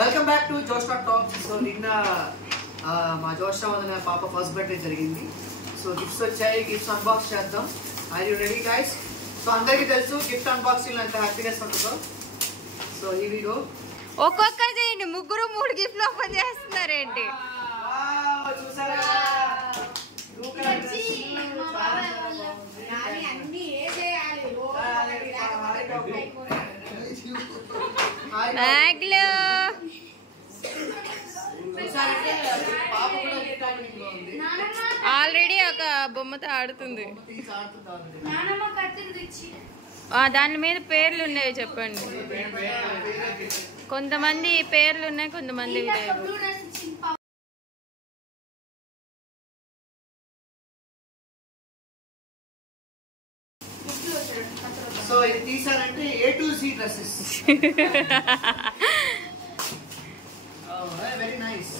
Welcome back to Jyoshna talks. So నిన్న మా జోష్నా వదిన పాప ఫస్ట్ బర్త్డే జరిగింది. సో గిఫ్ట్స్ వచ్చాయి, గిఫ్ట్స్ అన్బాక్స్ చేద్దాం. Are you ready guys? So అందరికీ తెలుసు గిఫ్ట్ అన్బాక్సింగ్ ఎంత హ్యాపీనెస్ ఉంటుందో. So here we go. ఒక్కొక్కరు చేయండి, ముగ్గురు 3 గిఫ్ట్లు ఓపెన్ చేస్తున్నారేంటి? చూసారా? ఆల్రెడీ ఒక బొమ్మతో ఆడుతుంది. దాని మీద పేర్లు ఉన్నాయి, చెప్పండి. కొంతమంది పేర్లు ఉన్నాయి, కొంతమంది లేవు. సో ఇది తీసారంటే A to Z dresses. Very nice.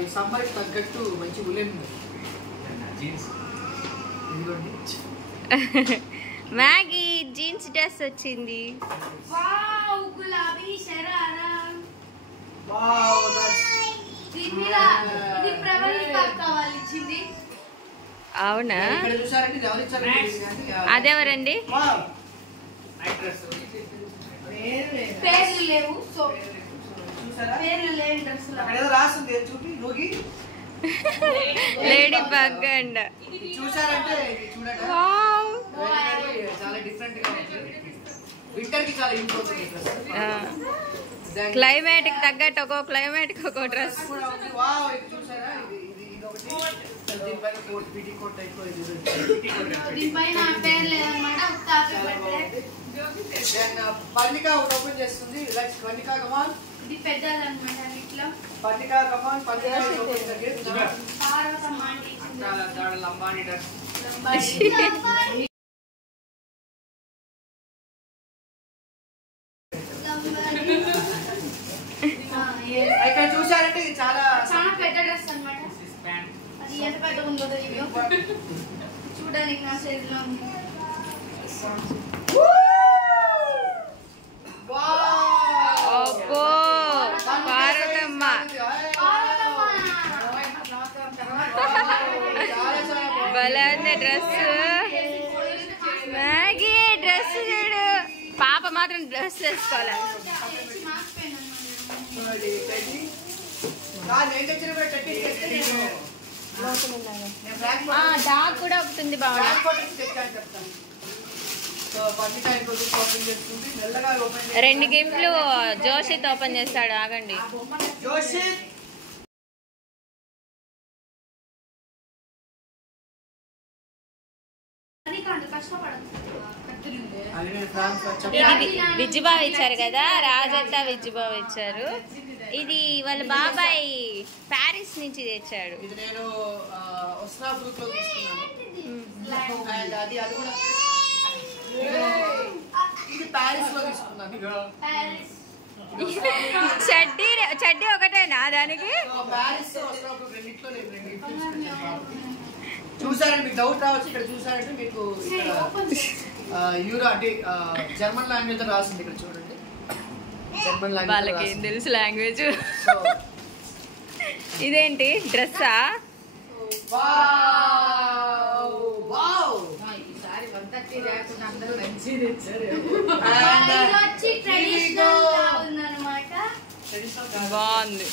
ఈ సమ్మర్కి తగ్గట్టు మంచి woollen jeans. Maggi jeans dress వచ్చింది. అవునా? అదెవరండి? లేడీ బగ్ అండ్ చూసారంటే చూడండి, చాలా డిఫరెంట్ గా వింటర్ కి చాలా యూజ్ అవుతుంది. క్లైమేట్ కి తగ్గట్టు ఒక్కో క్లైమేట్ కి ఒక్కో డ్రెస్. చూసారా? పర్ణిక ఓపెన్ చేస్తుంది. పర్ణిక కమాన్. ఇది పెద్దదన్నమాట. ఇట్లా పర్ణిక కమాన్. పర్ణిక లంబాని డ్రెస్. ఇక్కడ చూసారంటే ఇది చాలా చాలా పెద్ద డ్రెస్ అన్నమాట. అది ఎంత పెద్దగా ఉందో తెలియదు, చూడడానికి నా సైజ్ లో ఉంది. అబ్బో, పార్వతమ్మ. భలే ఉంది డ్రెస్. మ్యాగీ డ్రెస్ చూడు. పాప మాత్రం డ్రెస్ వేసుకోవాలి. డాగ్ కూడా ఒకటి బాగుంది. 2 గిఫ్ట్లు జోషిత్ ఓపెన్ చేస్తాడు. ఆగండి. ఇది విజ్జుబావ ఇచ్చారు కదా, రాజంతా విజ్జుబావ ఇచ్చారు. ఇది వాళ్ళ బాబాయ్ ప్యారిస్ నుంచి తెచ్చాడు. ఇది నేను ఒస్నా గ్రూప్ లో తీసుకున్నాను. అది కూడా ఇది ప్యారిస్ లో తీసుకున్నాను. చడ్డీ ఒకటేనా దానికి? ప్యారిస్ ఒస్నా గ్రూప్ రెండిట్లో నేను 2 గిఫ్ట్లు చూసారంటే మీకు డౌట్ రావచ్చు. ఇక్కడ చూసారంటే మీకు యూరో అంటే జర్మన్ లాంగ్వేజ్ లో రాసింది. ఇక్కడ చూడండి, జర్మన్ లాంగ్వేజ్. వాళ్ళకి ఏం తెలుసు లాంగ్వేజ్. ఇదేంటి డ్రెస్సా? బాగుంది.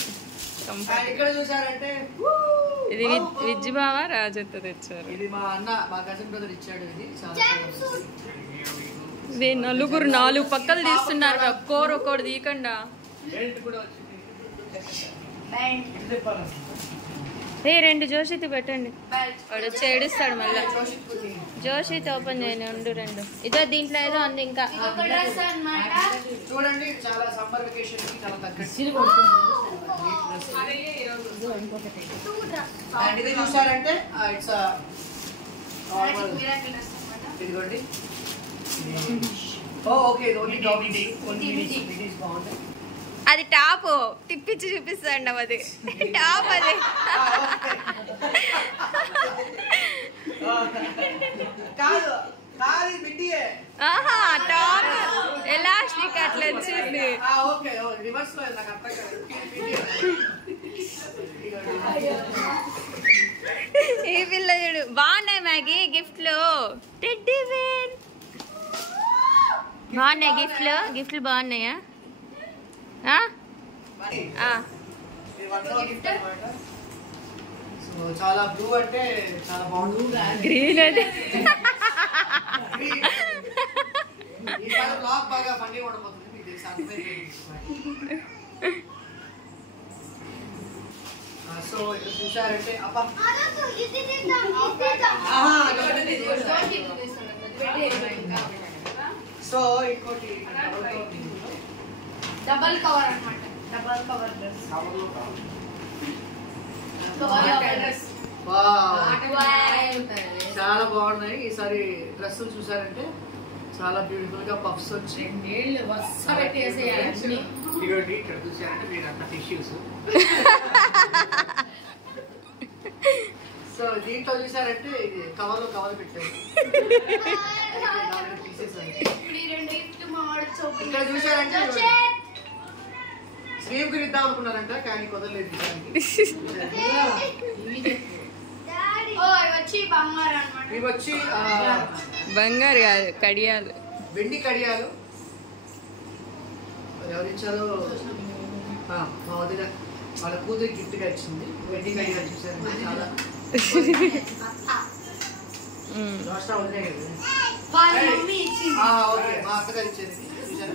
ఇక్కడ చూసారంటే ఇది విజ్జుబావ రాజంతా తెచ్చారు. ఇది మా అన్న, మా కజిన్ బ్రదర్ ఇచ్చాడు. ఇది ఇది నలుగురు 4 పక్కలు తీస్తున్నారు. ఒక్కోరు తీయకుండా. 2 జోషిత్ పెట్టండి. వాడు వచ్చి ఏడుస్తాడు మళ్ళీ. జోషిత్ ఓపెన్ చేయని ఉండు. 2 ఇదో దీంట్లో ఏదో ఉంది. ఇంకా చూడండి, చాలా సమ్మర్ వెకేషన్ కి చాలా తగ్గట్టు. ఇది చూసారంటే ఇట్స్ ఇదిగోండి. ఓకే, అది టాప్ తిప్పించి చూపిస్తాండి. అది టాప్. అది కాదు, కాదు బిడ్డియే. ఆహా టాప్ ఎలాస్టిక్ అట్లా వచ్చింది. ఓకే రివర్స్ లో నాకు అర్థం కాదు. ఈ పిల్లడు బాగున్నాయి మ్యాగీ గిఫ్ట్లు. టెడ్డీ బేర్ బాగున్నాయి గిఫ్ట్లు బాగున్నాయా? చాలా బ్లూ అంటే చాలా బాగుంది. గ్రీన్ అంటే ఈసారి బ్లాగ్ బాగా ఫన్నీ ఉండబోతుంది మీకు తెలుసు. సో ఇక్కడ చూసారంటే అబ్బా సో ఇంకోటి డబల్ కవర్ అన్నమాట. Double cover dress. చాలా బాగున్నాయి. ఈసారి డ్రెస్ చూసారంటే చాలా బ్యూటిఫుల్ గా పఫ్స్ వచ్చి ఇక్కడ చూసారంటే మీరు అంత టిష్యూస్. సో దీంట్లో చూసారంటే ఇది కవర్ పెట్టారు. ఇక్కడ చూసారంటే స్లీవ్ కి ఇద్దాం అనుకున్నారంట కానీ కుదరలేదు. ఇవి వచ్చి బంగారు కాదు కడియాలు, వెండి కడియాలు. ఎవరిచ్చారో మా వదిన వాళ్ళ కూతురు గిఫ్ట్ గా ఇచ్చింది. వెండి కడియాలు చూసారంటే చాలా వదిలే కదా. ఓకే మా అక్కగారు ఇచ్చేది చూసారా.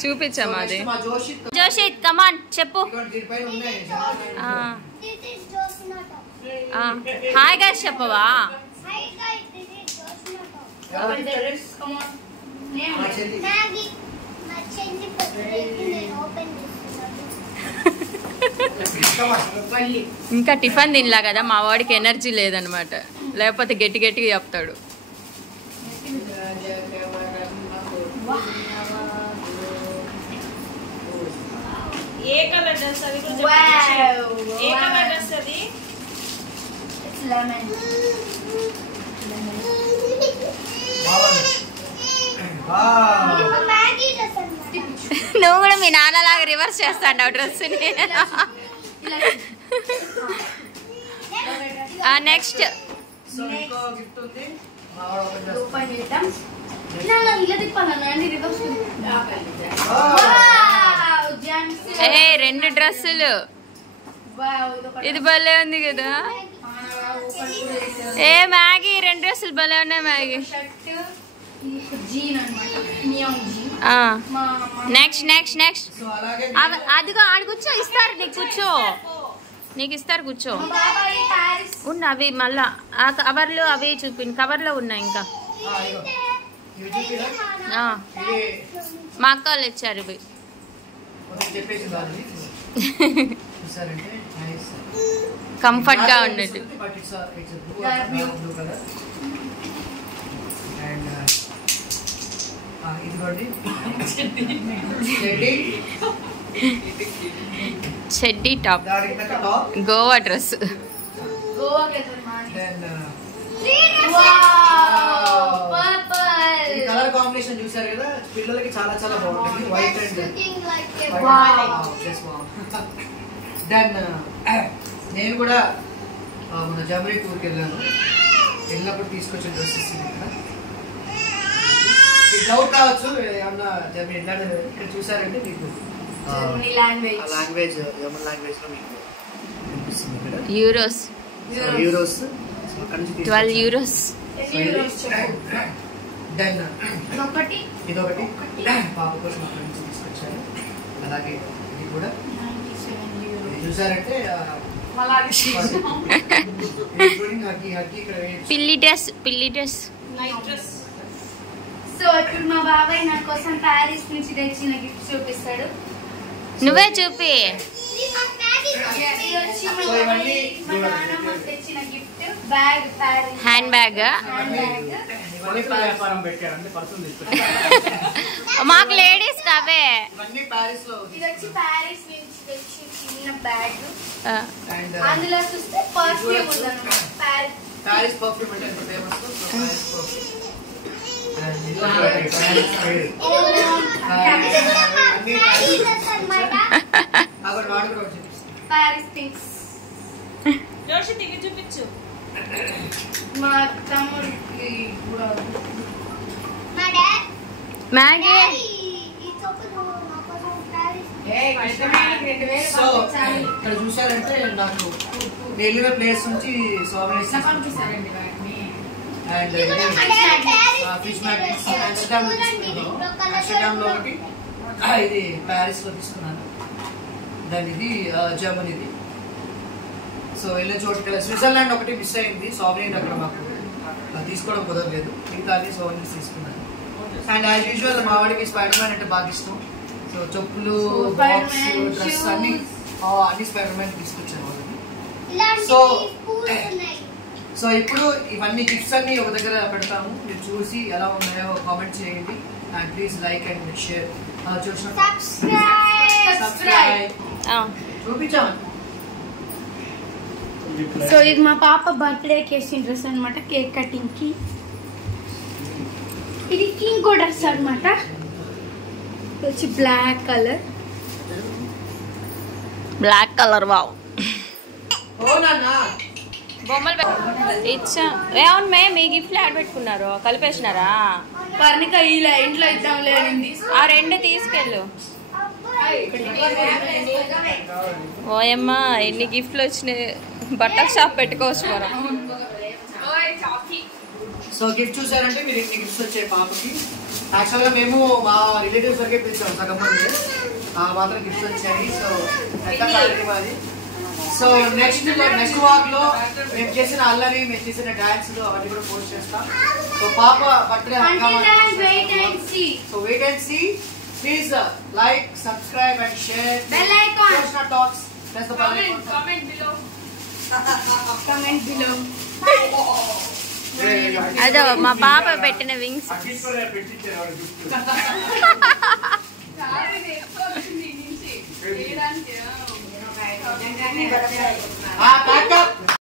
చూపించమ్మా అది. మా జోషిత్ జోషిత్ కమాన్ చెప్పు. దీనిపైన ఉన్నాయి. హాయ్ గైస్ చెప్పవా? ఇంకా టిఫిన్ తినలా కదా మా వాడికి ఎనర్జీ లేదనమాట, లేకపోతే గట్టి గట్టిగా చెప్తాడు. ఏ కలర్ డ్రెస్ అది? ఏ కలర్ డ్రెస్ అది? నువ్వు కూడా మీ నాన్నలాగా రివర్స్ చేస్తాడు డ్రెస్ ని. నెక్స్ట్ రెండు డ్రెస్సులు. ఇది భలే ఉంది కదా. ఏ మ్యాగీ రెండు డ్రెస్సులు భలే ఉన్నాయి మ్యాగీ. నెక్స్ట్ నెక్స్ట్ నెక్స్ట్ అదిగో ఆడు కూర్చో, ఇస్తారు నీకు కూర్చో, నీకు ఇస్తారు కూర్చో. ఉన్న అవి మళ్ళా ఆ కవర్లో అవి చూపిండి, కవర్లో ఉన్నాయి ఇంకా. మా అక్క వాళ్ళు ఇచ్చారు ఇవి. కంఫర్ట్ గా ఉన్నట్టు. చెడ్డీ top, Goa dress. Colour combination చూసారు కదా, పిల్లలకి చాలా చాలా బాగుంటుంది. వైట్ అండ్ దెన్ నేను కూడా మన జర్మనీ టూర్కి వెళ్ళినప్పుడు తీసుకొచ్చిన డ్రెస్సెస్ డౌట్ కావచ్చు ఏమన్నా జర్మనీ ఇక్కడ చూసారంటే మీకు లాంగ్వేజ్ జర్మన్ లాంగ్వేజ్ లో మీకు కనిపిస్తుంది ఇక్కడ. Euros 12 euros. దెన్ ఇదొకటి పాప కోసం అక్కడి నుంచి తీసుకొచ్చాను. అలాగే ఇది కూడా చూసారంటే పిల్లి డ్రెస్. సో ఇప్పుడు మా బాబాయ్ నా కోసం ప్యారిస్ నుంచి తెచ్చిన గిఫ్ట్ చూపిస్తాడు. నువ్వే చూపి. తెచ్చిన గిఫ్ట్ బ్యాగ్, హ్యాండ్ బ్యాగ్. వ్యాపారం పెట్టారు అంటే పర్సన్ తీసుకొచ్చారు. మాకు లేడీస్ అవే. ఇవన్నీ ప్యారిస్ లో. ఇది వచ్చి ప్యారిస్ నుంచి తెచ్చి చిన్న బ్యాగ్. అండ్ అందులో చూస్తే పర్ఫ్యూమ్ ఉందన్నమాట. ప్యారిస్ పర్ఫ్యూమ్ అంటే ఎంత famous. So Paris perfume. And ఇది అక్కడ వాడు కూడా చూపిస్తాను. Paris things. జోషి తిరిగి చూపించు. మా తమ్ముడికి కూడా మ్యాగీ. సో ఇక్కడ చూసారంటే నాకు రైల్వే ప్లేస్ నుంచి Somesh and fish magnets Amsterdam లో ఒకటి, ఇది ప్యారిస్ లో తీసుకున్నాను. దాని ఇది జర్మనీది. సో వెళ్ళిన చోటు స్విట్జర్లాండ్ ఒకటి మిస్ అయింది. సోవెనిర్ అక్కడ మాకు తీసుకోవడం కుదరలేదు. మిగతా అన్ని సోవెనిర్స్ తీసుకున్నాను. అండ్ యాజ్ యూజువల్ మా వాడికి స్పైడర్ మ్యాన్ అంటే బాగా ఇష్టం. సో చెప్పులు, బాక్స్, డ్రెస్ అన్ని స్పైడర్ మ్యాన్ తీసుకొచ్చాను వాళ్ళకి. సో ఇప్పుడు ఇవన్నీ గిఫ్ట్స్ అన్ని ఒక దగ్గర పెడతాము. మీరు చూసి ఎలా ఉన్నాయో కామెంట్ చేయండి. And please like and share. Subscribe చూపించాము. సో ఇది మా పాప బర్త్డే కేసిన డ్రెస్ అనమాట. కేక్ కటింగ్ కి ఇది కింగ్ డ్రెస్ అనమాట. వచ్చి బ్లాక్ కలర్. వావ్. ఓ నాన్న బొమ్మలు ఇచ్చా. అవును మే మీ గిఫ్ట్లు యాడ్ పెట్టుకున్నారు, కలిపేసినారా? పర్ణిక ఇలా ఇంట్లో ఇద్దాంలే అనింది. ఆ రెండు తీసుకెళ్ళు. ఓయమ్మా ఎన్ని గిఫ్ట్లు వచ్చినాయి. బట్టల షాప్ పెట్టుకోవచ్చు మనం. సో గిఫ్ట్ చూసారంటే మీరు ఇన్ని గిఫ్ట్స్ వచ్చాయి పాపకి. యాక్చువల్గా మేము మా రిలేటివ్స్ వరకే పిలిచాము సగం మంది. మాత్రం గిఫ్ట్స్ వచ్చాయి. సో మాది. సో నెక్స్ట్ వాక్ లో మేము చేసిన అల్లరి, మేము చేసిన డాన్స్ అవన్నీ కూడా పోస్ట్ చేస్తాం. సో పాప birthday so wait and see. Please like, subscribe and share. Bell icon. Jyoshna Talks. Press the bell icon. Comment below. అదో మా పాప పెట్టిన వింగ్స్. పెట్టించారు